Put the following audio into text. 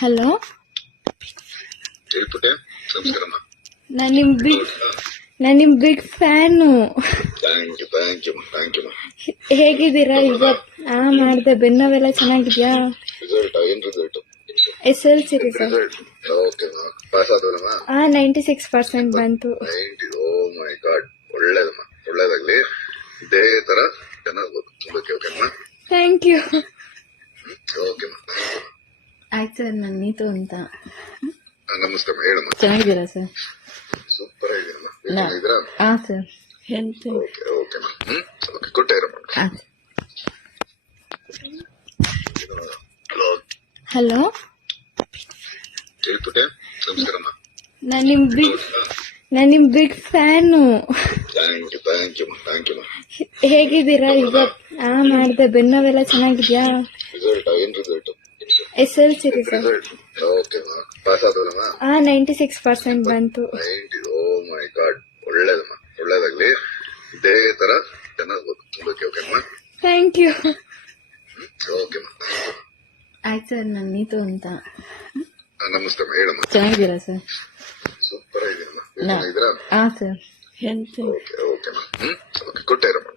Hello, ಹೇಳ್ಬಿಟ್ಟೆ. ನಮಸ್ಕಾರಮ್ಮ. ನಾನ್ ನಿಮ್ big fan. Thank you. ಹೇಗಿದ್ದೀರಾ? ಮಾಡ್ದೆ. ಬೆನ್ನವೆಲ್ಲ ಚೆನ್ನಾಗಿದ್ಯಾ? ಏನ್ result? SLC result okay, pass ಆದವಲ್ಲಮ್ಮ? 96% ಬಂತು. 90. ಓ ಮೈ ಗಾಡ್, ಒಳ್ಳೇದಮ್ಮ, ಒಳ್ಳೇದಾಗ್ಲಿ. ಇದೇ ತರ ಚೆನ್ನಾಗಿ ಓದಕ್ಕೆ. ಓಕೆಮ್ಮ, ಥ್ಯಾಂಕ್ ಯು. ಓಕೆಮ್ಮ. ಆಯ್ತು ಸರ್, ನಾನು ನೀತು ಅಂತ. ನಮಸ್ತೆ ಅಮ್ಮ, ಹೇಳಮ್ಮ. ಚೆನ್ನಾಗಿದ್ದೀರಾ ಸರ್? ಸೂಪರ್ ಆಗಿದ್ದೀರಮ್ಮ. ಚೆನ್ನಾಗಿದ್ದೀರಾ? ಹಾ ಸರ್. ಹೆಲ್ತ್ ಓಕೆಮ್ಮ. ಓಕೆ, ಕೊಟ್ಟೆ ಇರಮ್ಮ. ಹಲೋ, ಹೇಳ್ಬಿಟ್ಟೆ. ನಮಸ್ಕಾರಮ್ಮ. ನಾನ್ ನಿಮ್ ಬಿಗ್ ಫ್ಯಾನು. Thank you. ಹೇಗಿದ್ದೀರಾ? ಮಾಡ್ದೆ. ಬೆನ್ನವೆಲ್ಲ ಚೆನ್ನಾಗಿದ್ಯಾ? ಏನ್ result? SLC result okay, pass ಆದವಲ್ಲಮ್ಮ? 96% ಬಂತು. 90. ಓ ಮೈ ಗಾಡ್, ಒಳ್ಳೇದಮ್ಮ, ಒಳ್ಳೇದಾಗ್ಲಿ. ಇದೇ ತರ ಚೆನ್ನಾಗಿ ಓದಕ್ಕೆ. ಓಕೆಮ್ಮ, ಥ್ಯಾಂಕ್ ಯು. ಓಕೆಮ್ಮ. ಆಯ್ತು ಸರ್, ನಾನು ನೀತು ಅಂತ. ನಮಸ್ತೆ ಅಮ್ಮ, ಹೇಳಮ್ಮ. ಚೆನ್ನಾಗಿದ್ದೀರಾ ಸರ್? ಸೂಪರ್ ಆಗಿದ್ದೀರಮ್ಮ. ಚೆನ್ನಾಗಿದ್ದೀರಾ? ಹಾ ಸರ್. ಹೆಲ್ತ್ ಓಕೆಮ್ಮ. ಓಕೆ, ಕೊಟ್ಟೆ ಇರಮ್ಮ.